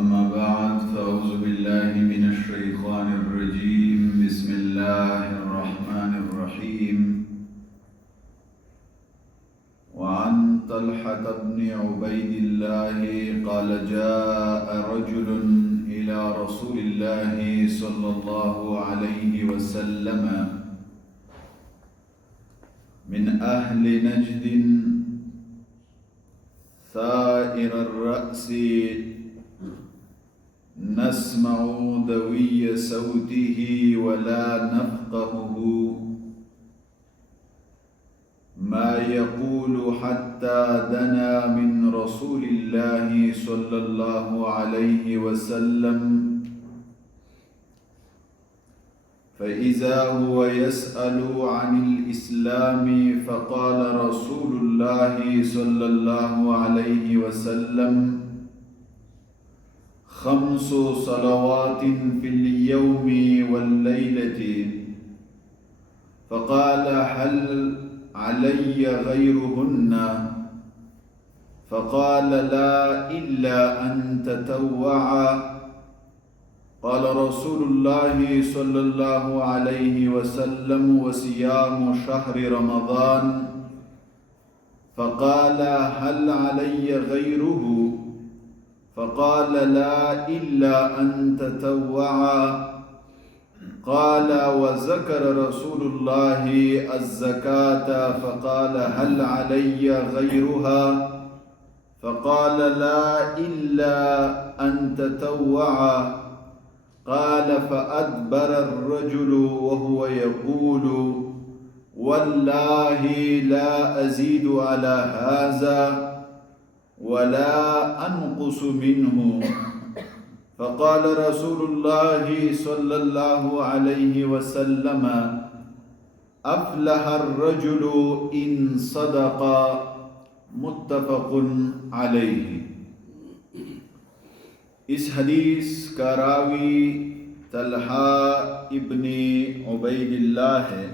أما بعد فأعوذ بالله من الشيطان الرجيم بسم الله الرحمن الرحيم وعن طلحة بن عبيد الله قال جاء رجل إلى رسول الله صلى الله عليه وسلم من أهل نجد ثائر الرأس نسمع دوي صوته ولا نفقهه ما يقول حتى دنا من رسول الله صلى الله عليه وسلم فإذا هو يسأل عن الإسلام فقال رسول الله صلى الله عليه وسلم 5 صلوات في اليوم والليلة فقال هل علي غيرهن فقال لا إلا أن تطوع قال رسول الله صلى الله عليه وسلم وصيام شهر رمضان فقال هل علي غيره فقال لا إلا أن تطوع قال وذكر رسول الله الزكاة فقال هل علي غيرها فقال لا إلا أن تطوع قال فأدبر الرجل وهو يقول والله لا أزيد على هذا ولا أنقص منه فقال رسول الله صلى الله عليه وسلم أفلح الرجل إن صدق متفق علیہ۔ اس حدیث کا راوی طلحہ ابن عبید اللہ ہے،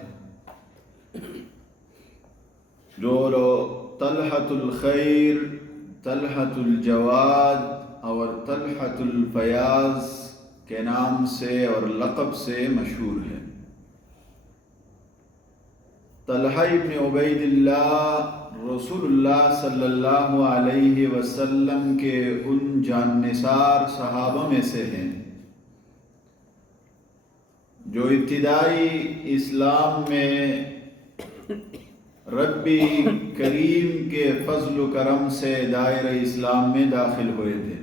جو طلحۃ الخیر، طلحۃ الجواد اور طلحۃ الفیاض کے نام سے اور لقب سے مشہور ہے۔ طلحہ ابن عبید اللہ رسول اللہ صلی اللہ علیہ وسلم کے ان جان نثار صحابہ میں سے ہیں جو ابتدائی اسلام میں ربی کریم کے فضل و کرم سے دائرہ اسلام میں داخل ہوئے تھے۔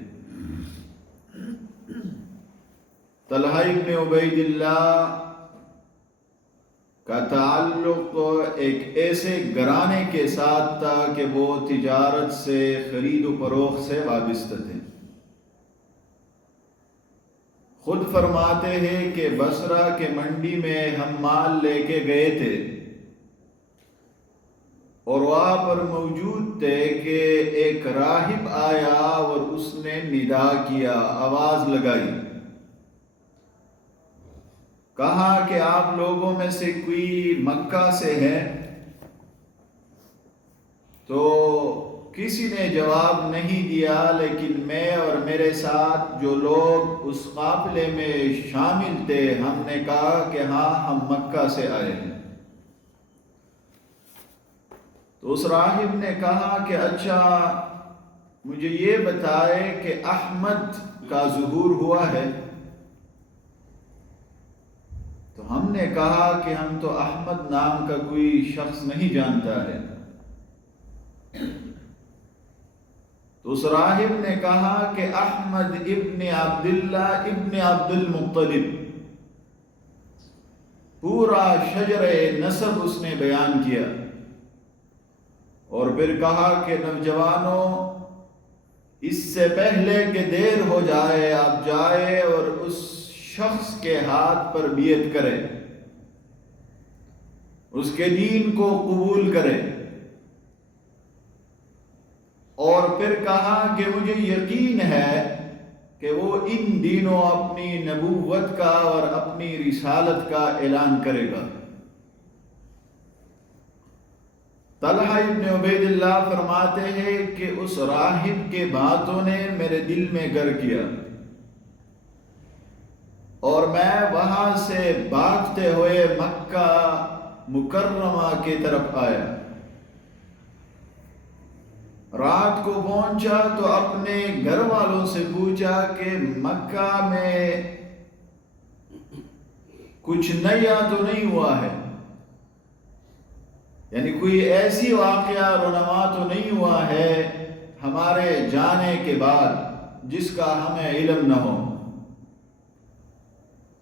طلحہ ابن عبید اللہ کا تعلق ایک ایسے گھرانے کے ساتھ تھا کہ وہ تجارت سے، خرید و فروخت سے وابستہ تھے۔ خود فرماتے ہیں کہ بصرہ کے منڈی میں ہم مال لے کے گئے تھے اور وہاں پر موجود تھے کہ ایک راہب آیا اور اس نے ندا کیا، آواز لگائی، کہا کہ آپ لوگوں میں سے کوئی مکہ سے ہے؟ تو کسی نے جواب نہیں دیا، لیکن میں اور میرے ساتھ جو لوگ اس قافلے میں شامل تھے ہم نے کہا کہ ہاں ہم مکہ سے آئے ہیں۔ تو اس راہب نے کہا کہ اچھا مجھے یہ بتائے کہ احمد کا ظہور ہوا ہے؟ تو ہم نے کہا کہ ہم تو احمد نام کا کوئی شخص نہیں جانتا ہے۔ تو اس راہب نے کہا کہ احمد ابن عبداللہ ابن عبد المطلب، پورا شجر نسب اس نے بیان کیا، اور پھر کہا کہ نوجوانوں اس سے پہلے کہ دیر ہو جائے آپ جائے اور اس شخص کے ہاتھ پر بیعت کرے، اس کے دین کو قبول کرے، اور پھر کہا کہ مجھے یقین ہے کہ وہ ان دنوں اپنی نبوت کا اور اپنی رسالت کا اعلان کرے گا۔ طلحہ ابن عبید اللہ فرماتے ہیں کہ اس راہب کے باتوں نے میرے دل میں گر کیا، اور میں وہاں سے بھاگتے ہوئے مکہ مکرمہ کی طرف آیا۔ رات کو پہنچا تو اپنے گھر والوں سے پوچھا کہ مکہ میں کچھ نیا تو نہیں ہوا ہے، یعنی کوئی ایسی واقعہ رونما تو نہیں ہوا ہے ہمارے جانے کے بعد جس کا ہمیں علم نہ ہو۔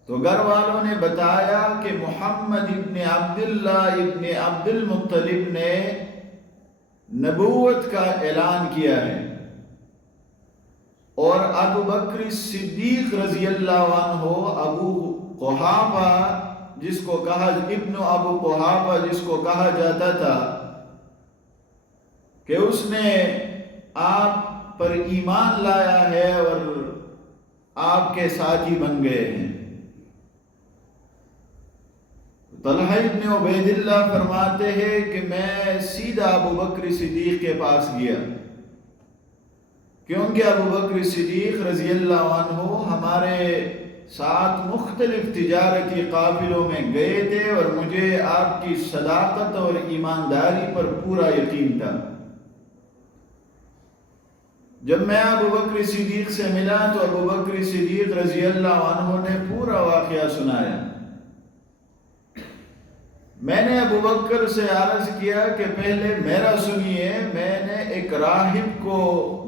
تو گھر والوں نے بتایا کہ محمد ابن عبداللہ ابن عبد المطلب نے نبوت کا اعلان کیا ہے، اور ابو بکر صدیق رضی اللہ عنہ ابو قحافہ جس کو کہا ابن ابو قحافہ جس کو کہا جاتا تھا کہ اس نے آپ پر ایمان لایا ہے اور آپ کے ساتھی بن گئے ہیں۔ طلحہ ابن عبید اللہ فرماتے ہیں کہ میں سیدھا ابو بکر صدیق کے پاس گیا، کیونکہ ابو بکر صدیق رضی اللہ عنہ ہمارے ساتھ مختلف تجارتی قافلوں میں گئے تھے اور مجھے آپ کی صداقت اور ایمانداری پر پورا یقین تھا۔ جب میں ابو بکر صدیق سے ملا تو ابو بکر صدیق رضی اللہ عنہ نے پورا واقعہ سنایا۔ میں نے ابو بکر سے عرض کیا کہ پہلے میرا سنیے، میں نے ایک راہب کو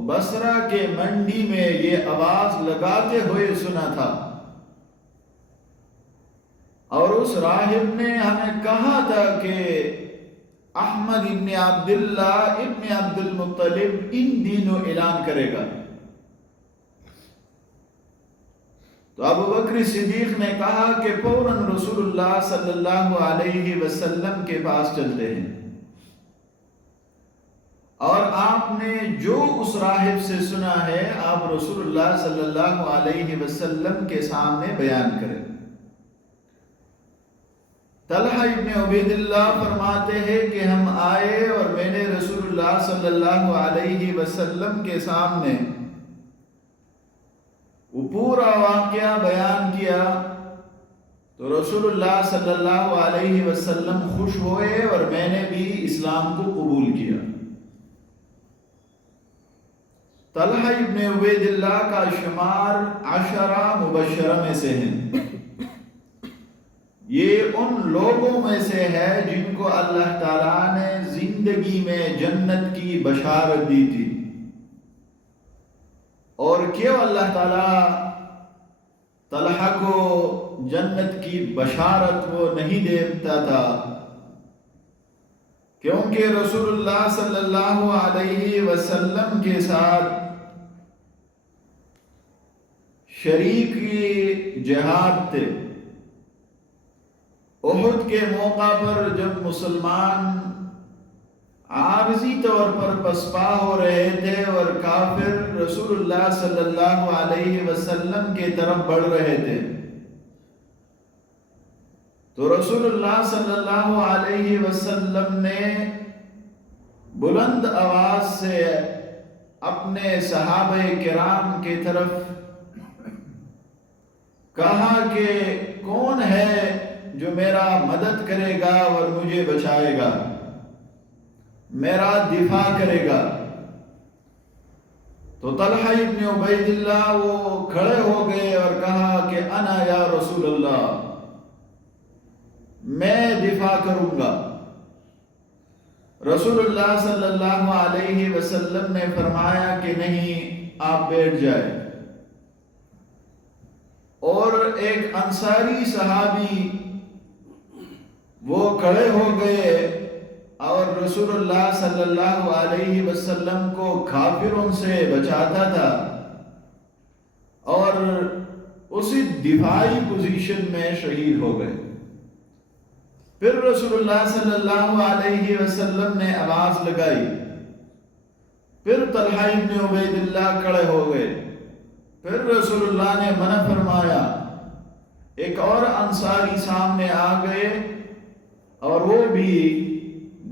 بصرہ کے منڈی میں یہ آواز لگاتے ہوئے سنا تھا، اور اس راہب نے ہمیں کہا تھا کہ احمد ابن عبداللہ ابن عبد المطلب ان دنوں اعلان کرے گا۔ تو ابو بکر صدیق نے کہا کہ فوراً رسول اللہ صلی اللہ علیہ وسلم کے پاس چلتے ہیں، اور آپ نے جو اس راہب سے سنا ہے آپ رسول اللہ صلی اللہ علیہ وسلم کے سامنے بیان کریں۔ طلحہ ابن عبید اللہ فرماتے ہیں کہ ہم آئے اور میں نے رسول اللہ صلی اللہ علیہ وسلم کے سامنے وہ پورا واقعہ بیان کیا، تو رسول اللہ صلی اللہ علیہ وسلم خوش ہوئے اور میں نے بھی اسلام کو قبول کیا۔ طلحہ ابن عبید اللہ کا شمار 10 مبشرہ میں سے ہیں۔ یہ ان لوگوں میں سے ہے جن کو اللہ تعالیٰ نے زندگی میں جنت کی بشارت دی تھی، اور کیوں اللہ تعالیٰ طلحہ کو جنت کی بشارت وہ نہیں دیتا تھا؟ کیونکہ رسول اللہ صلی اللہ علیہ وسلم کے ساتھ شریک جہاد تھے۔ احد کے موقع پر جب مسلمان عارضی طور پر پسپا ہو رہے تھے اور کافر رسول اللہ صلی اللہ علیہ وسلم کے طرف بڑھ رہے تھے، تو رسول اللہ صلی اللہ علیہ وسلم نے بلند آواز سے اپنے صحابہ کرام کی طرف کہا کہ کون ہے جو میرا مدد کرے گا اور مجھے بچائے گا، میرا دفاع کرے گا؟ تو طلحہ ابن عبید اللہ وہ کھڑے ہو گئے اور کہا کہ انا یا رسول اللہ، میں دفاع کروں گا۔ رسول اللہ صلی اللہ علیہ وسلم نے فرمایا کہ نہیں، آپ بیٹھ جائیں۔ اور ایک انصاری صحابی وہ کھڑے ہو گئے اور رسول اللہ صلی اللہ علیہ وسلم کو کافروں سے بچاتا تھا، اور اسی دفاعی پوزیشن میں شہید ہو گئے۔ پھر رسول اللہ صلی اللہ علیہ وسلم نے آواز لگائی، پھر طلحہ ابن عبید اللہ کھڑے ہو گئے، پھر رسول اللہ نے منع فرمایا، ایک اور انصاری سامنے آ گئے اور وہ بھی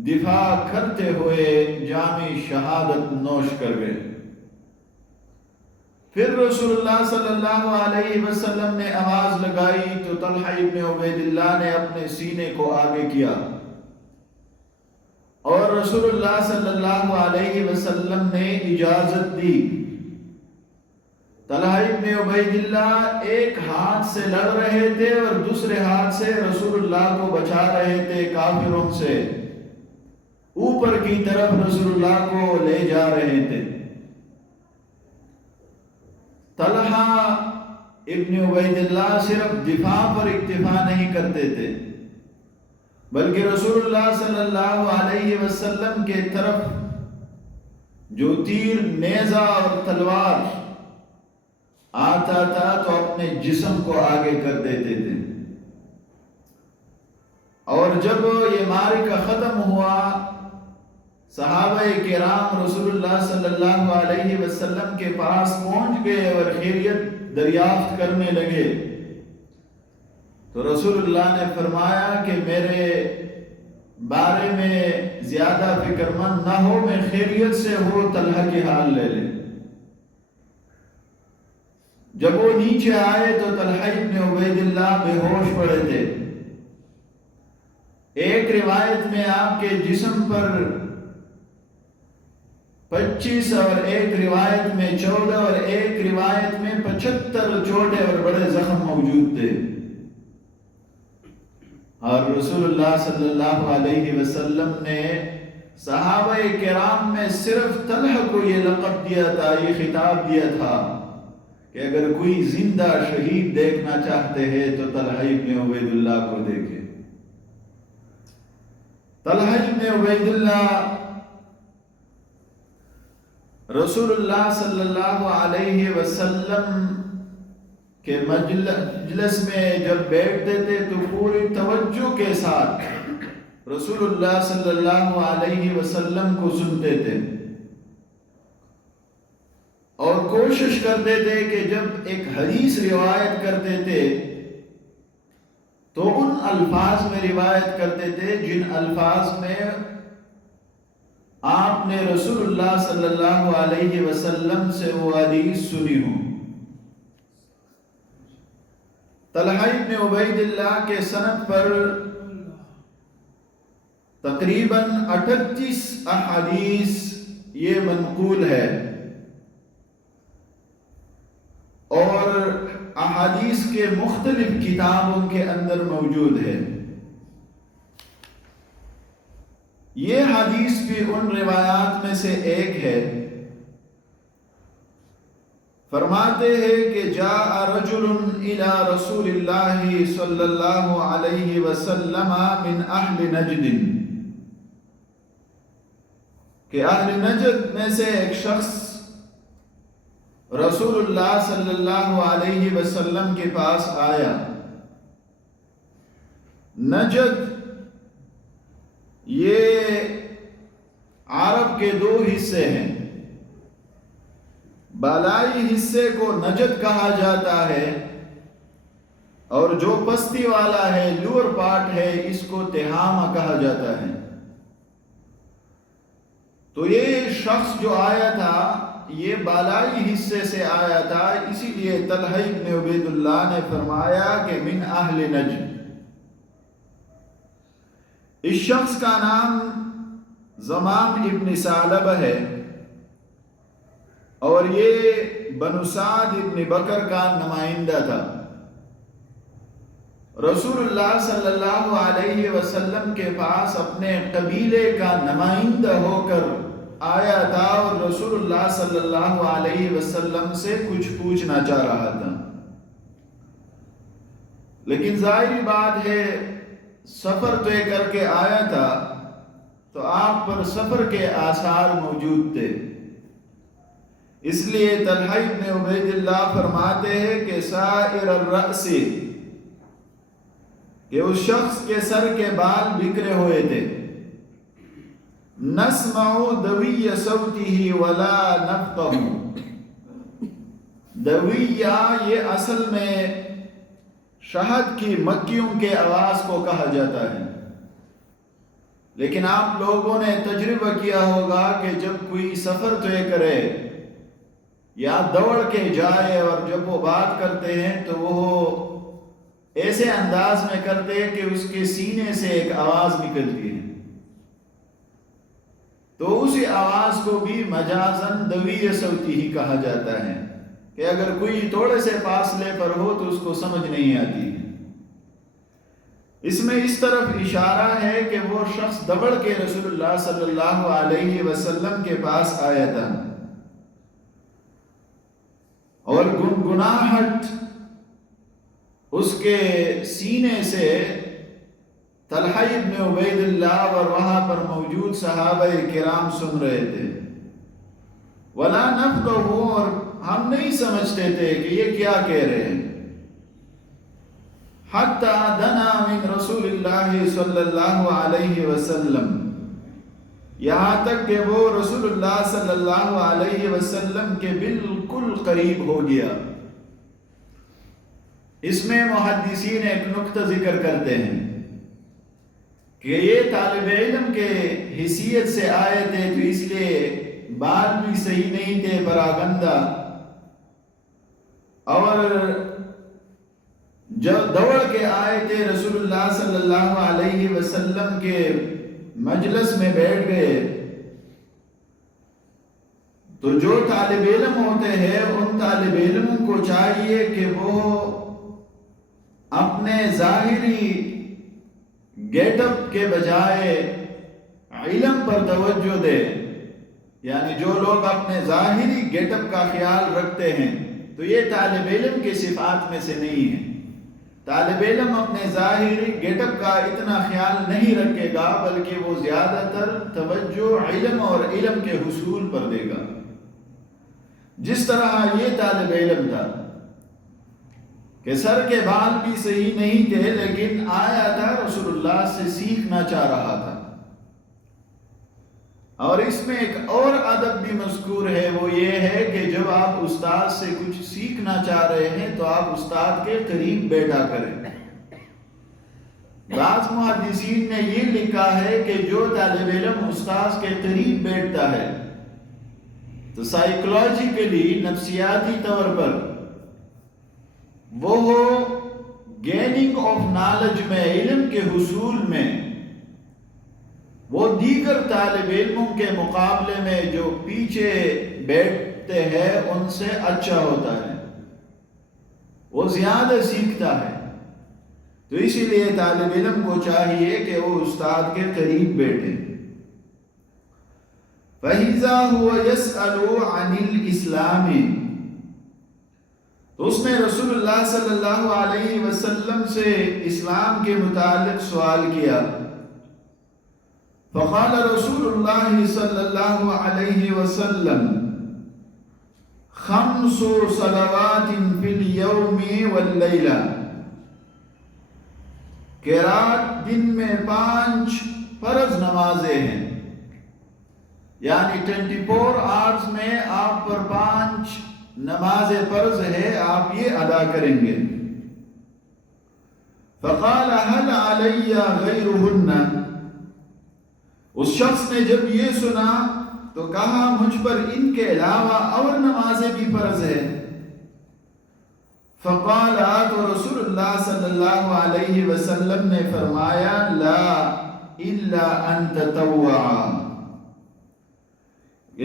دفاع کرتے ہوئے جام شہادت نوش کر گئے۔ پھر رسول اللہ صلی اللہ علیہ وسلم نے آواز لگائی تو طلحہ ابن عبید اللہ نے اپنے سینے کو آگے کیا اور رسول اللہ صلی اللہ علیہ وسلم نے اجازت دی۔ طلحہ ابن عبید اللہ ایک ہاتھ سے لڑ رہے تھے اور دوسرے ہاتھ سے رسول اللہ کو بچا رہے تھے کافروں سے، اوپر کی طرف رسول اللہ کو لے جا رہے تھے۔ طلحہ ابن عبید اللہ صرف دفاع پر اکتفا نہیں کرتے تھے، بلکہ رسول اللہ صلی اللہ علیہ وسلم کے طرف جو تیر، نیزہ اور تلوار آتا تھا تو اپنے جسم کو آگے کر دیتے تھے۔ اور جب یہ معرکہ ختم ہوا، صحابہ کرام رسول اللہ صلی اللہ علیہ وسلم کے پاس پہنچ گئے اور خیریت دریافت کرنے لگے تو رسول اللہ نے فرمایا کہ میرے بارے میں زیادہ فکر مند نہ ہو، میں خیریت سے ہو، طلحہ کی حال لے لے۔ جب وہ نیچے آئے تو طلحہ ابن عبید اللہ بے ہوش پڑے تھے۔ ایک روایت میں آپ کے جسم پر 25 اور ایک روایت میں 14 اور ایک روایت میں 75 چھوٹے اور بڑے زخم موجود تھے، اور رسول اللہ صلی اللہ علیہ وسلم نے صحابہ کرام میں صرف طلحہ کو یہ لقب دیا تھا، یہ خطاب دیا تھا کہ اگر کوئی زندہ شہید دیکھنا چاہتے ہیں تو طلحہ ابن عبید اللہ کو دیکھے۔ طلحہ ابن عبید اللہ رسول اللہ صلی اللہ علیہ وسلم کے مجلس میں جب بیٹھتے تھے تو پوری توجہ کے ساتھ رسول اللہ صلی اللہ علیہ وسلم کو سنتے تھے اور کوشش کرتے تھے کہ جب ایک حدیث روایت کرتے تھے تو ان الفاظ میں روایت کرتے تھے جن الفاظ میں آپ نے رسول اللہ صلی اللہ علیہ وسلم سے وہ حدیث سنی ہوں۔ طلحہ ابن عبید اللہ کے سند پر تقریباً 38 احادیث یہ منقول ہے، اور احادیث کے مختلف کتابوں کے اندر موجود ہے۔ یہ حدیث بھی ان روایات میں سے ایک ہے۔ فرماتے ہیں کہ جاء رجل الى رسول اللہ صلی اللہ علیہ وسلم من اہل نجد، کہ اہل نجد میں سے ایک شخص رسول اللہ صلی اللہ علیہ وسلم کے پاس آیا۔ نجد یہ عرب کے 2 حصے ہیں، بالائی حصے کو نجد کہا جاتا ہے اور جو پستی والا ہے، لوور پارٹ ہے، اس کو تہامہ کہا جاتا ہے۔ تو یہ شخص جو آیا تھا یہ بالائی حصے سے آیا تھا، اسی لیے طلحہ ابن عبید اللہ نے فرمایا کہ من اہل نجد۔ اس شخص کا نام زمام ابن ثعلبہ ہے اور یہ بنو سعد ابن بکر کا نمائندہ تھا۔ رسول اللہ صلی اللہ علیہ وسلم کے پاس اپنے قبیلے کا نمائندہ ہو کر آیا تھا اور رسول اللہ صلی اللہ علیہ وسلم سے کچھ پوچھنا چاہ رہا تھا، لیکن ظاہری بات ہے سفر طے کر کے آیا تھا تو آپ پر سفر کے آثار موجود تھے، اس لیے طلحہ ابن عبید اللہ فرماتے ہیں کہ سائر الرأس، کہ اس شخص کے سر کے بال بکھرے ہوئے تھے، نسمع دوی صوته ولا نفقه، دویہ یہ اصل میں شہد کی مکھیوں کے آواز کو کہا جاتا ہے، لیکن آپ لوگوں نے تجربہ کیا ہوگا کہ جب کوئی سفر طے کرے یا دوڑ کے جائے، اور جب وہ بات کرتے ہیں تو وہ ایسے انداز میں کرتے ہیں کہ اس کے سینے سے ایک آواز نکلتی ہے، تو اسی آواز کو بھی مجازاً دوی صوتی ہی کہا جاتا ہے، کہ اگر کوئی تھوڑے سے فاصلے پر ہو تو اس کو سمجھ نہیں آتی ہے۔ اس میں اس طرف اشارہ ہے کہ وہ شخص دوڑ کے رسول اللہ صلی اللہ علیہ وسلم کے پاس آیا تھا، اور گنگناہٹ اس کے سینے سے طلحہ ابن عبید اللہ اور وہاں پر موجود صحابہ کرام سن رہے تھے۔ وَلَا نَفْقَهُ، اور ہم نہیں سمجھتے تھے کہ یہ کیا کہہ رہے ہیں۔ حَتَّى دَنَا مِن رسول اللہ صلی اللہ علیہ وسلم، یہاں تک کہ وہ رسول اللہ صلی اللہ علیہ وسلم کے بالکل قریب ہو گیا۔ اس میں محدثین ایک نقطہ ذکر کرتے ہیں کہ یہ طالب علم کے حیثیت سے آئے تھے، تو اس لیے بات بھی صحیح نہیں تھے، پراگندہ، اور جب دوڑ کے آئے تھے رسول اللہ صلی اللہ علیہ وسلم کے مجلس میں بیٹھ گئے، تو جو طالب علم ہوتے ہیں ان طالب علموں کو چاہیے کہ وہ اپنے ظاہری گیٹ اپ کے بجائے علم پر توجہ دے، یعنی جو لوگ اپنے ظاہری گیٹ اپ کا خیال رکھتے ہیں تو یہ طالب علم کے صفات میں سے نہیں ہے۔ طالب علم اپنے ظاہری گیٹ اپ کا اتنا خیال نہیں رکھے گا، بلکہ وہ زیادہ تر توجہ علم اور علم کے حصول پر دے گا، جس طرح یہ طالب علم تھا کہ سر کے بال بھی صحیح نہیں تھے، لیکن آیا تھا رسول اللہ سے سیکھنا چاہ رہا تھا۔ اور اس میں ایک اور ادب بھی مذکور ہے، وہ یہ ہے کہ جب آپ استاد سے کچھ سیکھنا چاہ رہے ہیں تو آپ استاد کے قریب بیٹھا کریں۔ بعض محدثین نے یہ لکھا ہے کہ جو طالب علم استاد کے قریب بیٹھتا ہے تو سائیکولوجیکلی، نفسیاتی طور پر وہ گیننگ آف نالج میں، علم کے حصول میں، وہ دیگر طالب علموں کے مقابلے میں جو پیچھے بیٹھتے ہیں ان سے اچھا ہوتا ہے، وہ زیادہ سیکھتا ہے۔ تو اسی لیے طالب علم کو چاہیے کہ وہ استاد کے قریب بیٹھے۔ فَإِذَا هُوَ يَسْأَلُ عَنِ الْإِسْلَامِ، تو اس نے رسول اللہ صلی اللہ علیہ وسلم سے اسلام کے متعلق سوال کیا۔ فقال رسول اللہ صلی اللہ علیہ وسلم 5 صلوات فی اليوم واللیلہ، کہ رات دن میں 5 فرض نمازیں ہیں، یعنی 24 آورز میں آپ پر 5 نماز فرض ہے، آپ یہ ادا کریں گے۔ فقال هل علی غیرہن، اس شخص نے جب یہ سنا تو کہا مجھ پر ان کے علاوہ اور نمازیں بھی فرض ہے۔ فقال، تو رسول اللہ صلی اللہ علیہ وسلم نے فرمایا لا الا ان تطوع،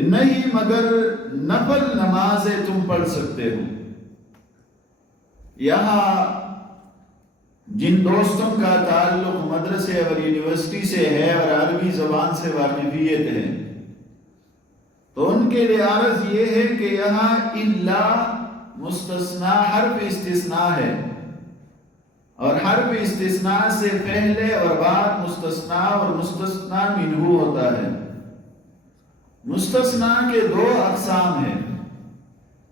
نہیں مگر نفل نمازیں تم پڑھ سکتے ہو۔ یہاں جن دوستوں کا تعلق مدرسے اور یونیورسٹی سے ہے اور عربی زبان سے واقفیت ہے، تو ان کے لیے عرض یہ ہے کہ یہاں الا مستثنیٰ حرف استثناء ہے، اور حرف استثناء سے پہلے اور بعد مستثنیٰ اور مستثنیٰ منہ ہوتا ہے۔ مستثنیٰ کے 2 اقسام ہیں،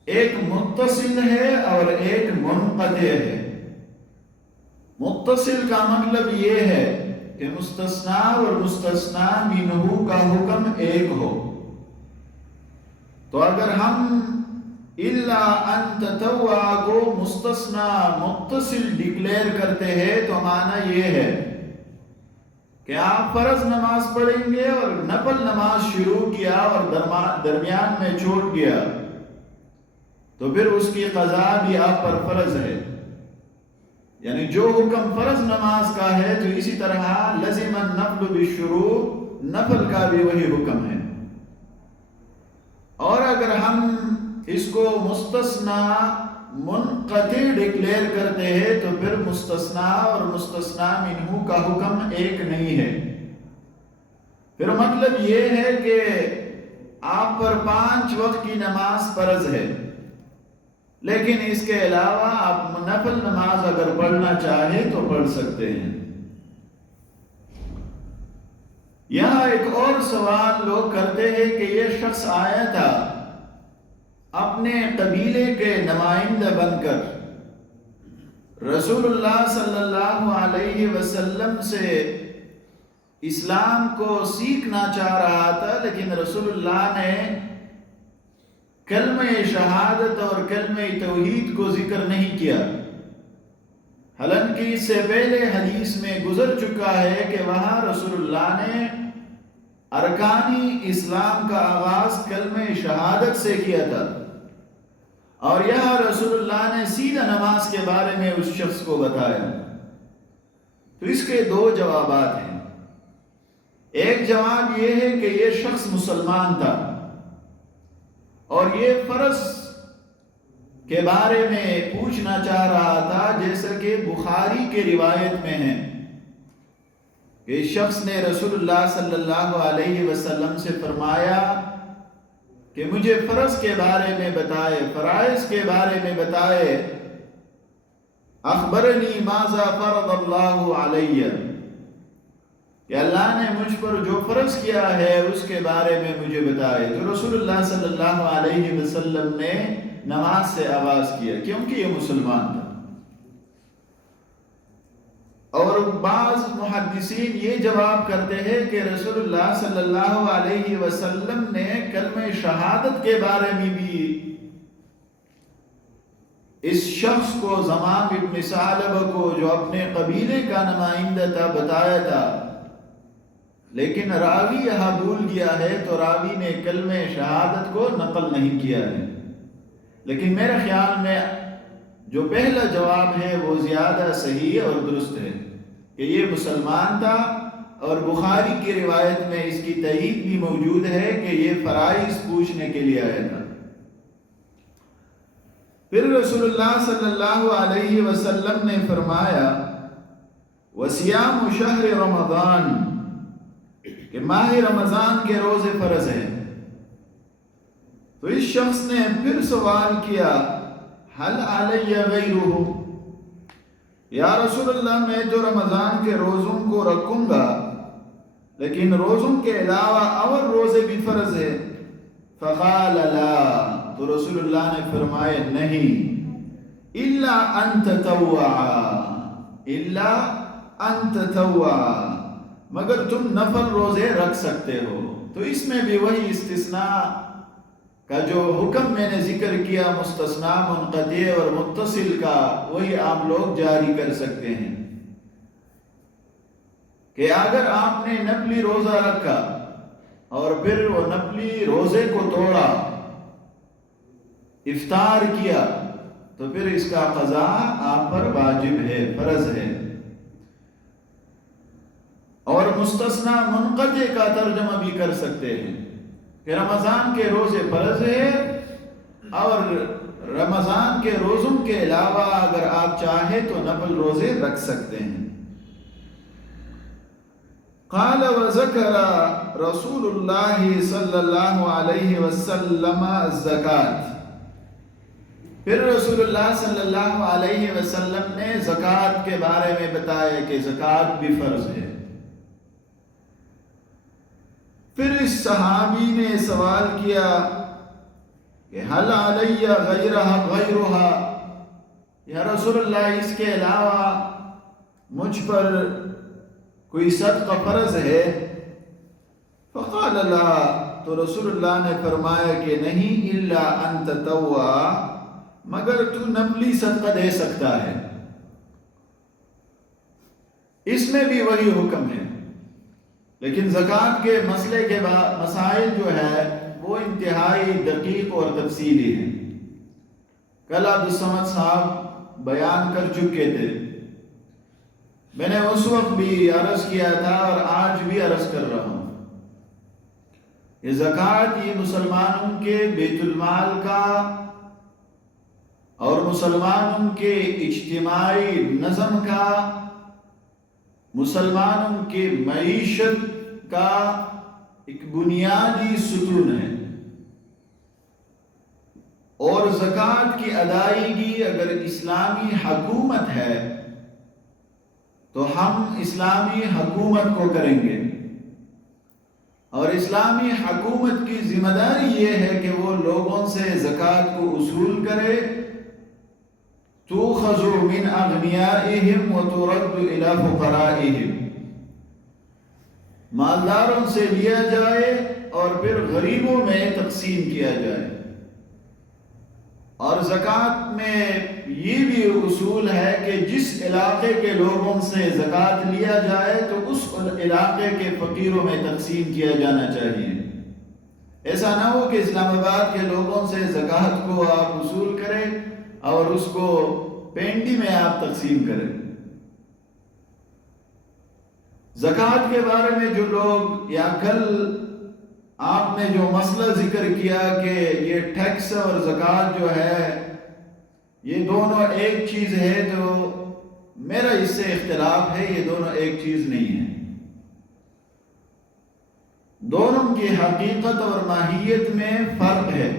ایک متصل ہے اور ایک منقطع ہے۔ متصل کا مطلب یہ ہے کہ مستثنیٰ اور مستثنیٰ منہ کا حکم ایک ہو۔ تو اگر ہم الا ان تطوع کو مستثنیٰ متصل ڈکلیئر کرتے ہیں تو معنی یہ ہے کہ آپ فرض نماز پڑھیں گے اور نفل نماز شروع کیا اور درمیان میں چھوٹ گیا تو پھر اس کی قضا بھی آپ پر فرض ہے. یعنی جو حکم فرض نماز کا ہے تو اسی طرح لزم النفل بالشروع، نفل کا بھی وہی حکم ہے. اور اگر ہم اس کو مستثنا منقطع ڈکلیئر کرتے ہیں تو پھر مستثنا اور مستثنا منہ کا حکم ایک نہیں ہے. پھر مطلب یہ ہے کہ آپ پر 5 وقت کی نماز فرض ہے، لیکن اس کے علاوہ آپ نفل نماز اگر پڑھنا چاہیں تو پڑھ سکتے ہیں. یہاں ایک اور سوال لوگ کرتے ہیں کہ یہ شخص آیا تھا اپنے قبیلے کے نمائندہ بن کر رسول اللہ صلی اللہ علیہ وسلم سے اسلام کو سیکھنا چاہ رہا تھا، لیکن رسول اللہ نے کلمہ شہادت اور کلمہ توحید کو ذکر نہیں کیا. حالانکہ اس سے پہلے حدیث میں گزر چکا ہے کہ وہاں رسول اللہ نے ارکانی اسلام کا آغاز کلمہ شہادت سے کیا تھا، اور یہاں رسول اللہ نے سیدھا نماز کے بارے میں اس شخص کو بتایا. تو اس کے 2 جوابات ہیں. ایک جواب یہ ہے کہ یہ شخص مسلمان تھا اور یہ فرض کے بارے میں پوچھنا چاہ رہا تھا، جیسا کہ بخاری کے روایت میں ہے کہ شخص نے رسول اللہ صلی اللہ علیہ وسلم سے فرمایا کہ مجھے فرض کے بارے میں بتائے، فرائض کے بارے میں بتائے. اخبرنی ماذا فرض اللہ علیہ، کہ اللہ نے مجھ پر جو فرض کیا ہے اس کے بارے میں مجھے بتائے. تو رسول اللہ صلی اللہ علیہ وسلم نے نماز سے آغاز کیا کیونکہ یہ مسلمان تھا. اور بعض محدثین یہ جواب کرتے ہیں کہ رسول اللہ صلی اللہ علیہ وسلم نے کلمہ شہادت کے بارے میں بھی اس شخص کو، زمام ابن ثعلبہ کو، جو اپنے قبیلے کا نمائندہ تھا، بتایا تھا، لیکن راوی یہاں بھول گیا ہے تو راوی نے کلمہ شہادت کو نقل نہیں کیا ہے. لیکن میرے خیال میں جو پہلا جواب ہے وہ زیادہ صحیح اور درست ہے کہ یہ مسلمان تھا، اور بخاری کی روایت میں اس کی تائید بھی موجود ہے کہ یہ فرائض پوچھنے کے لیے آیا تھا. پھر رسول اللہ صلی اللہ علیہ وسلم نے فرمایا وَصِيَامُ شَهْرِ رَمَضَانِ، کہ ماہ رمضان کے روزے فرض ہیں. تو اس شخص نے پھر سوال کیا حل علی غیرہ، یا رسول اللہ میں تو رمضان کے روزوں کو رکھوں گا، لیکن روزوں کے علاوہ اور روزے بھی فرض ہے. فقال لا، تو رسول اللہ نے فرمایا نہیں، الا ان تطوع، الا ان تطوع، مگر تم نفل روزے رکھ سکتے ہو. تو اس میں بھی وہی استثناء کا جو حکم میں نے ذکر کیا، مستثنا منقطع اور متصل کا، وہی آپ لوگ جاری کر سکتے ہیں کہ اگر آپ نے نفلی روزہ رکھا اور پھر وہ نفلی روزے کو توڑا، افطار کیا، تو پھر اس کا قضا آپ پر واجب ہے، فرض ہے. اور مستثنا منقطع کا ترجمہ بھی کر سکتے ہیں کہ رمضان کے روزے فرض ہے، اور رمضان کے روزوں کے علاوہ اگر آپ چاہیں تو نفل روزے رکھ سکتے ہیں. قال وذكر رسول الله صلی اللہ علیہ وسلم الزکاة، پھر رسول اللہ صلی اللہ علیہ وسلم نے زکوٰۃ کے بارے میں بتایا کہ زکوٰۃ بھی فرض ہے. پھر اس صحابی نے سوال کیا کہ حل علی غیرہا، یا رسول اللہ اس کے علاوہ مجھ پر کوئی صدقہ فرض ہے؟ فقال لا، تو رسول اللہ نے فرمایا کہ نہیں، الا ان تطوع، مگر تو نفلی صدقہ دے سکتا ہے. اس میں بھی وہی حکم ہے، لیکن زکوٰۃ کے مسئلے کے مسائل جو ہے وہ انتہائی دقیق اور تفصیلی ہیں. کل عبدالصمد صاحب بیان کر چکے تھے. میں نے اس وقت بھی عرض کیا تھا اور آج بھی عرض کر رہا ہوں کہ زکوٰۃ یہ مسلمانوں کے بیت المال کا اور مسلمانوں کے اجتماعی نظم کا، مسلمانوں کے معیشت کا ایک بنیادی ستون ہے. اور زکوٰۃ کی ادائیگی اگر اسلامی حکومت ہے تو ہم اسلامی حکومت کو کریں گے، اور اسلامی حکومت کی ذمہ داری یہ ہے کہ وہ لوگوں سے زکوٰۃ کو وصول کرے. تُؤْخَذُ مِنْ أَغْنِيَائِهِمْ وَتُرَدُّ إِلَى فُقَرَائِهِمْ، مالداروں سے لیا جائے اور پھر غریبوں میں تقسیم کیا جائے. اور زکوٰۃ میں یہ بھی اصول ہے کہ جس علاقے کے لوگوں سے زکوٰۃ لیا جائے تو اس علاقے کے فقیروں میں تقسیم کیا جانا چاہیے. ایسا نہ ہو کہ اسلام آباد کے لوگوں سے زکوٰۃ کو آپ وصول کریں اور اس کو پینڈی میں آپ تقسیم کریں. زکوٰۃ کے بارے میں جو لوگ، یا کل آپ نے جو مسئلہ ذکر کیا کہ یہ ٹیکس اور زکوٰۃ جو ہے یہ دونوں ایک چیز ہے، تو میرا اس سے اختلاف ہے. یہ دونوں ایک چیز نہیں ہے. دونوں کی حقیقت اور ماہیت میں فرق ہے.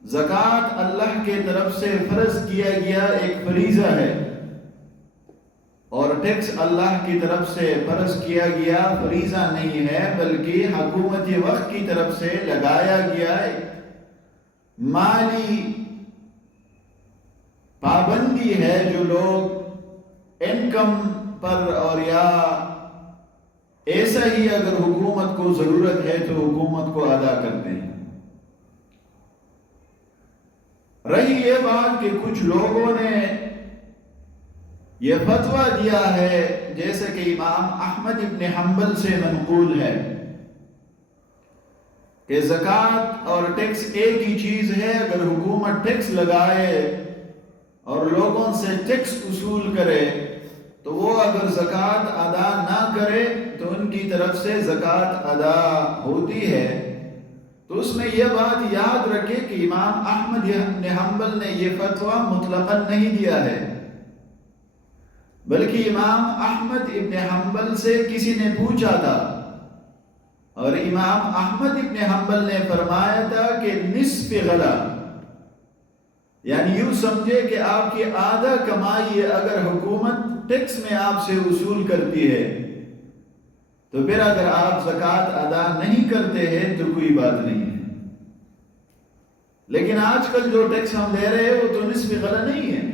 زکوٰۃ اللہ کے طرف سے فرض کیا گیا ایک فریضہ ہے، اور ٹیکس اللہ کی طرف سے فرض کیا گیا فریضہ نہیں ہے، بلکہ حکومت وقت کی طرف سے لگایا گیا مالی پابندی ہے جو لوگ انکم پر، اور یا ایسا ہی اگر حکومت کو ضرورت ہے تو حکومت کو ادا کرتے ہیں. رہی یہ بات کہ کچھ لوگوں نے یہ فتویٰ دیا ہے، جیسے کہ امام احمد ابن حنبل سے منقول ہے کہ زکوٰۃ اور ٹیکس ایک ہی چیز ہے. اگر حکومت ٹیکس لگائے اور لوگوں سے ٹیکس وصول کرے تو وہ اگر زکوٰۃ ادا نہ کرے تو ان کی طرف سے زکوٰۃ ادا ہوتی ہے. تو اس میں یہ بات یاد رکھے کہ امام احمد ابن حنبل نے یہ فتویٰ مطلقاً نہیں دیا ہے، بلکہ امام احمد ابن حنبل سے کسی نے پوچھا تھا، اور امام احمد ابن حنبل نے فرمایا تھا کہ نصف غلہ، یعنی یوں سمجھے کہ آپ کی آدھا کمائی اگر حکومت ٹیکس میں آپ سے وصول کرتی ہے تو پھر اگر آپ زکوٰۃ ادا نہیں کرتے ہیں تو کوئی بات نہیں ہے. لیکن آج کل جو ٹیکس ہم دے رہے ہیں وہ تو نصف غلہ نہیں ہے.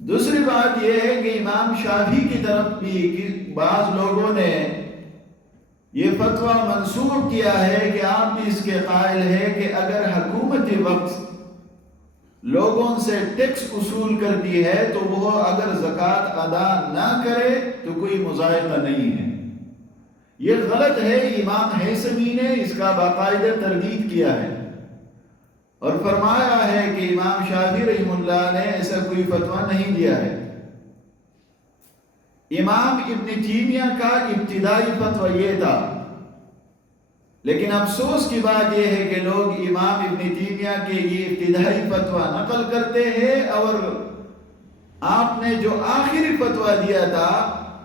دوسری بات یہ ہے کہ امام شافعی کی طرف بھی بعض لوگوں نے یہ فتویٰ منسوخ کیا ہے کہ آپ بھی اس کے قائل ہے کہ اگر حکومتی وقت لوگوں سے ٹیکس وصول کرتی ہے تو وہ اگر زکوٰۃ ادا نہ کرے تو کوئی مذائقہ نہیں ہے. یہ غلط ہے. امام حیثمی نے اس کا باقاعدہ تردید کیا ہے اور فرمایا ہے کہ امام شافعی رحمہ اللہ نے ایسا کوئی فتویٰ نہیں دیا ہے. امام ابن تیمیہ کا ابتدائی فتویٰ یہ تھا، لیکن افسوس کی بات یہ ہے کہ لوگ امام ابن تیمیہ کے یہ ابتدائی فتویٰ نقل کرتے ہیں اور آپ نے جو آخری فتویٰ دیا تھا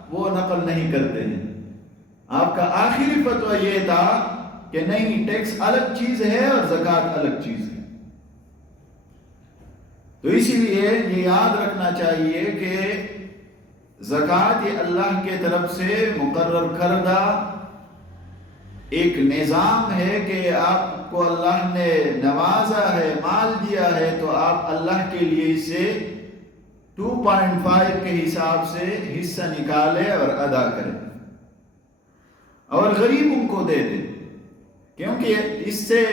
وہ نقل نہیں کرتے ہیں. آپ کا آخری فتویٰ یہ تھا کہ نہیں، ٹیکس الگ چیز ہے اور زکوٰۃ الگ چیز ہے. تو اسی لیے یہ یاد رکھنا چاہیے کہ زکوٰۃ یہ اللہ کے طرف سے مقرر کردہ ایک نظام ہے کہ آپ کو اللہ نے نوازا ہے، مال دیا ہے، تو آپ اللہ کے لیے اسے 2.5 کے حساب سے حصہ نکالے اور ادا کریں اور غریبوں کو دے دیں، کیونکہ اس سے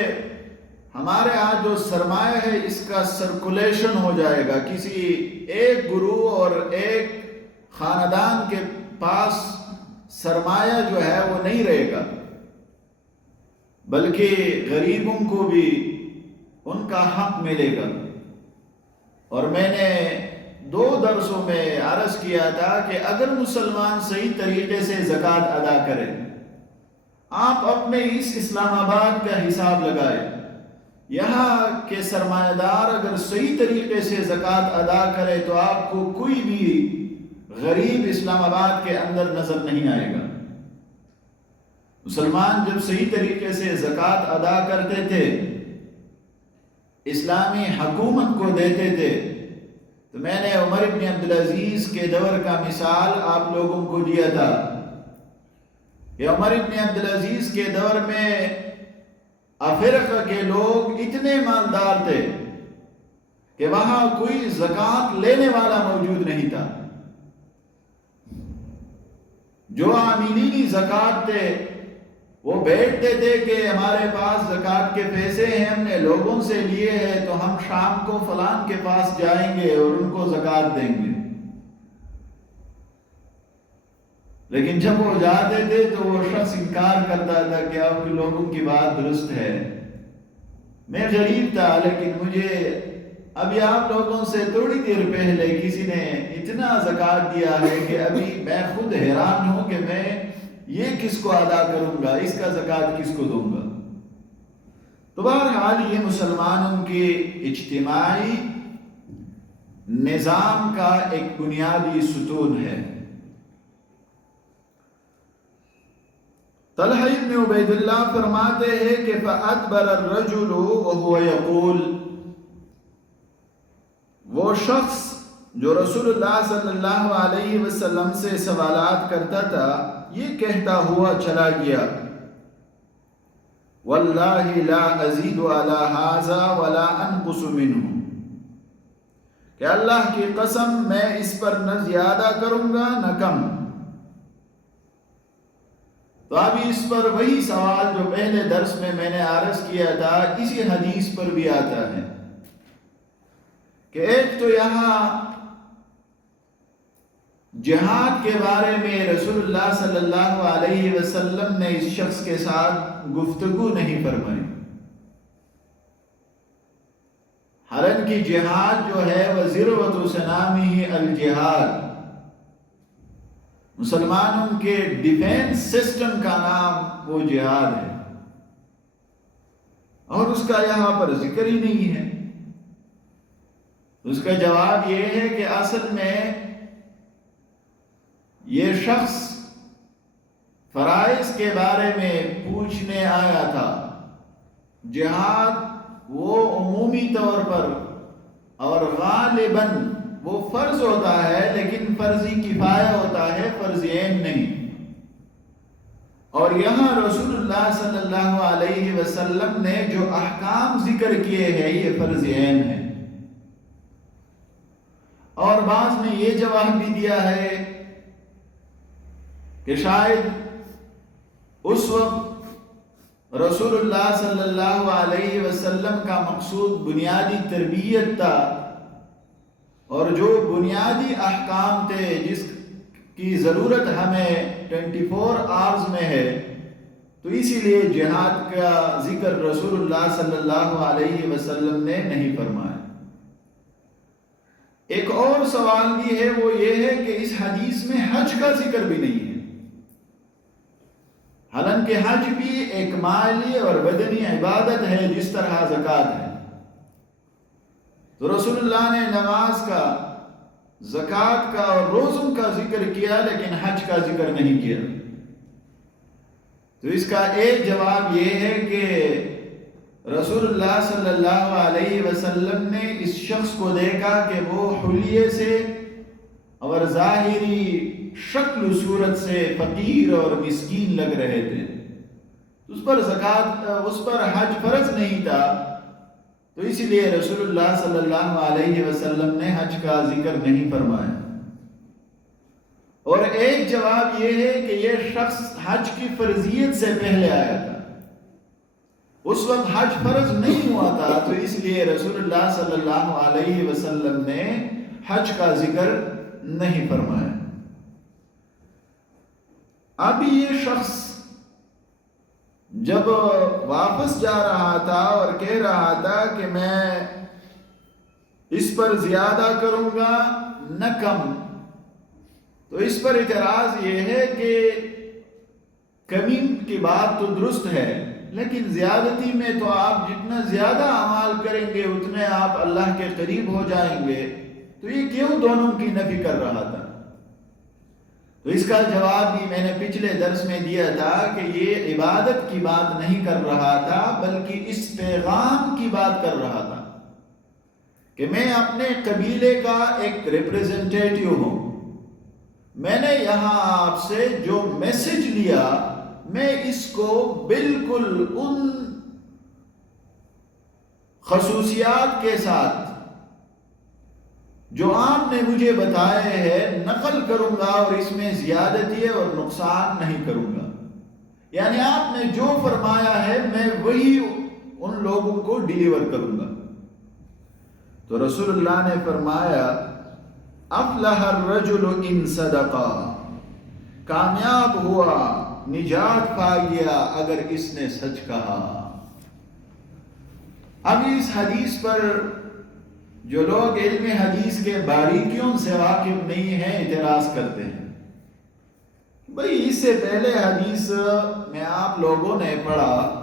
ہمارے ہاں جو سرمایہ ہے اس کا سرکولیشن ہو جائے گا. کسی ایک گروہ اور ایک خاندان کے پاس سرمایہ جو ہے وہ نہیں رہے گا، بلکہ غریبوں کو بھی ان کا حق ملے گا۔ اور میں نے 2 درسوں میں عرض کیا تھا کہ اگر مسلمان صحیح طریقے سے زکوٰۃ ادا کرے، آپ اپنے اس اسلام آباد کا حساب لگائیں، یہاں کے سرمایہ دار اگر صحیح طریقے سے زکوٰۃ ادا کرے تو آپ کو کوئی بھی غریب اسلام آباد کے اندر نظر نہیں آئے گا۔ مسلمان جب صحیح طریقے سے زکوٰۃ ادا کرتے تھے، اسلامی حکومت کو دیتے تھے، تو میں نے عمر ابن عبدالعزیز کے دور کا مثال آپ لوگوں کو دیا تھا کہ عمر ابن عبدالعزیز کے دور میں افریقہ کے لوگ اتنے مالدار تھے کہ وہاں کوئی زکوٰۃ لینے والا موجود نہیں تھا۔ جو عاملین زکوٰۃ تھے وہ بیٹھتے تھے کہ ہمارے پاس زکوٰۃ کے پیسے ہیں، ہم نے لوگوں سے لیے ہیں، تو ہم شام کو فلان کے پاس جائیں گے اور ان کو زکوٰۃ دیں گے۔ لیکن جب وہ جاتے تھے تو وہ شخص انکار کرتا تھا کہ آپ کے لوگوں کی بات درست ہے، میں غریب تھا لیکن مجھے ابھی آپ لوگوں سے تھوڑی دیر پہلے کسی نے اتنا زکوٰۃ دیا ہے کہ ابھی میں خود حیران ہوں کہ میں یہ کس کو ادا کروں گا، اس کا زکوٰۃ کس کو دوں گا۔ تو بہرحال یہ مسلمانوں کے اجتماعی نظام کا ایک بنیادی ستون ہے۔ طلحہ ابن عبید اللہ فرماتے ہیں کہ فَأَدْبَرَ الرَّجُلُ وَهُوَ يَقُولُ، وہ شخص جو رسول اللہ صلی اللہ علیہ وسلم سے سوالات کرتا تھا یہ کہتا ہوا چلا گیا، وَاللَّهِ لَا أَزِيدُ عَلَى هَذَا وَلَا أَنْقُصُ مِنْهُ، کہ اللہ کی قسم میں اس پر نہ زیادہ کروں گا نہ کم۔ تو ابھی اس پر وہی سوال جو پہلے درس میں نے عرض کیا تھا اسی حدیث پر بھی آتا ہے کہ ایک تو یہاں جہاد کے بارے میں رسول اللہ صلی اللہ علیہ وسلم نے اس شخص کے ساتھ گفتگو نہیں فرمائی، حالانکہ جہاد جو ہے وہ ذروۃ سنامہ الجہاد، مسلمانوں کے ڈیفینس سسٹم کا نام وہ جہاد ہے، اور اس کا یہاں پر ذکر ہی نہیں ہے۔ اس کا جواب یہ ہے کہ اصل میں یہ شخص فرائض کے بارے میں پوچھنے آیا تھا۔ جہاد وہ عمومی طور پر اور غالباً وہ فرض ہوتا ہے، لیکن فرضی کفایہ ہوتا ہے، فرض عین نہیں۔ اور یہاں رسول اللہ صلی اللہ علیہ وسلم نے جو احکام ذکر کیے ہیں یہ فرض عین ہے۔ اور بعض نے یہ جواب بھی دیا ہے کہ شاید اس وقت رسول اللہ صلی اللہ علیہ وسلم کا مقصود بنیادی تربیت تھا، اور جو بنیادی احکام تھے جس کی ضرورت ہمیں 24 آورز میں ہے، تو اسی لیے جہاد کا ذکر رسول اللہ صلی اللہ علیہ وسلم نے نہیں فرمایا۔ ایک اور سوال بھی ہے، وہ یہ ہے کہ اس حدیث میں حج کا ذکر بھی نہیں ہے، حالانکہ حج بھی ایک مالی اور بدنی عبادت ہے جس طرح زکوٰۃ ہے۔ تو رسول اللہ نے نماز کا، زکوٰۃ کا اور روزوں کا ذکر کیا لیکن حج کا ذکر نہیں کیا۔ تو اس کا ایک جواب یہ ہے کہ رسول اللہ صلی اللہ علیہ وسلم نے اس شخص کو دیکھا کہ وہ حلیے سے اور ظاہری شکل و صورت سے فقیر اور مسکین لگ رہے تھے، اس پر زکوٰۃ، اس پر حج فرض نہیں تھا، تو اسی لیے رسول اللہ صلی اللہ علیہ وسلم نے حج کا ذکر نہیں فرمایا۔ اور ایک جواب یہ ہے کہ یہ شخص حج کی فرضیت سے پہلے آیا تھا، اس وقت حج فرض نہیں ہوا تھا، تو اس لیے رسول اللہ صلی اللہ علیہ وسلم نے حج کا ذکر نہیں فرمایا۔ اب یہ شخص جب واپس جا رہا تھا اور کہہ رہا تھا کہ میں اس پر زیادہ کروں گا نہ کم، تو اس پر اعتراض یہ ہے کہ کمی کی بات تو درست ہے، لیکن زیادتی میں تو آپ جتنا زیادہ اعمال کریں گے اتنے آپ اللہ کے قریب ہو جائیں گے، تو یہ کیوں دونوں کی نفی کر رہا تھا؟ تو اس کا جواب بھی میں نے پچھلے درس میں دیا تھا کہ یہ عبادت کی بات نہیں کر رہا تھا، بلکہ اس پیغام کی بات کر رہا تھا کہ میں اپنے قبیلے کا ایک ریپریزنٹیٹیو ہوں، میں نے یہاں آپ سے جو میسج لیا میں اس کو بالکل ان خصوصیات کے ساتھ جو آپ نے مجھے بتائے ہیں نقل کروں گا، اور اس میں زیادتی اور نقصان نہیں کروں گا، یعنی آپ نے جو فرمایا ہے میں وہی ان لوگوں کو ڈیلیور کروں گا۔ تو رسول اللہ نے فرمایا افلح الرجل ان صدقا، کامیاب ہوا، نجات پا گیا اگر اس نے سچ کہا۔ اب اس حدیث پر جو لوگ علم حدیث کے باریکیوں سے واقف نہیں ہیں اعتراض کرتے ہیں، بھئی اس سے پہلے حدیث میں آپ لوگوں نے پڑھا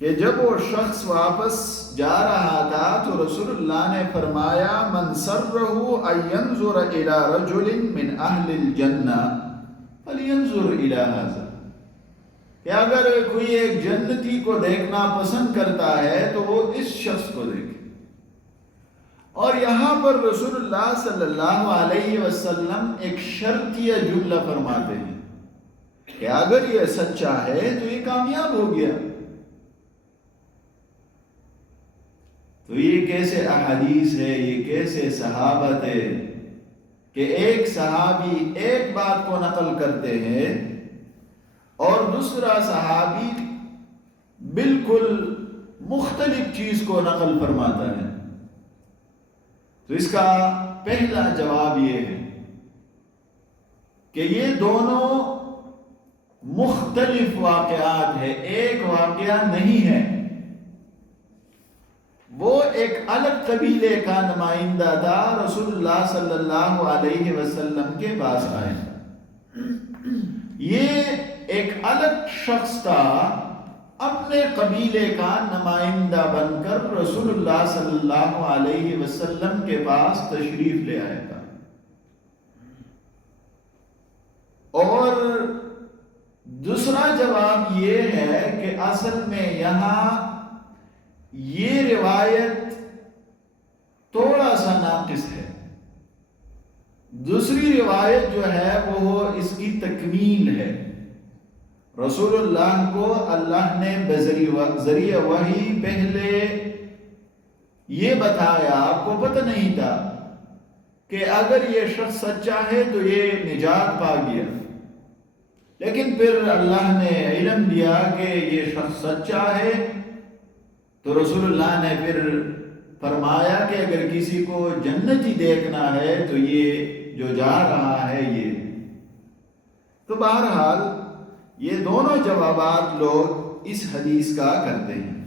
کہ جب وہ شخص واپس جا رہا تھا تو رسول اللہ نے فرمایا من سرہ ان ینظر الی رجل من اہل الجنہ فلینظر الی ھذا، کہ اگر کوئی ایک جنتی کو دیکھنا پسند کرتا ہے تو وہ اس شخص کو دیکھے۔ اور یہاں پر رسول اللہ صلی اللہ علیہ وسلم ایک شرطیہ جملہ فرماتے ہیں کہ اگر یہ سچا ہے تو یہ کامیاب ہو گیا۔ تو یہ کیسے احادیث ہے، یہ کیسے صحابت ہے کہ ایک صحابی ایک بات کو نقل کرتے ہیں اور دوسرا صحابی بالکل مختلف چیز کو نقل فرماتا ہے۔ تو اس کا پہلا جواب یہ ہے کہ یہ دونوں مختلف واقعات ہیں، ایک واقعہ نہیں ہے۔ وہ ایک الگ قبیلے کا نمائندہ تھا، رسول اللہ صلی اللہ علیہ وسلم کے پاس آئے، یہ ایک الگ شخص تھا، اپنے قبیلے کا نمائندہ بن کر رسول اللہ صلی اللہ علیہ وسلم کے پاس تشریف لے آیا تھا۔ اور دوسرا جواب یہ ہے کہ اصل میں یہاں یہ روایت تھوڑا سا ناقص ہے، دوسری روایت جو ہے وہ اس کی تکمیل ہے۔ رسول اللہ کو اللہ نے بذریعہ وحی پہلے یہ بتایا، آپ کو پتہ نہیں تھا کہ اگر یہ شخص سچا ہے تو یہ نجات پا گیا، لیکن پھر اللہ نے علم دیا کہ یہ شخص سچا ہے، تو رسول اللہ نے پھر فرمایا کہ اگر کسی کو جنتی دیکھنا ہے تو یہ جو جا رہا ہے یہ۔ تو بہرحال یہ دونوں جوابات لوگ اس حدیث کا کرتے ہیں۔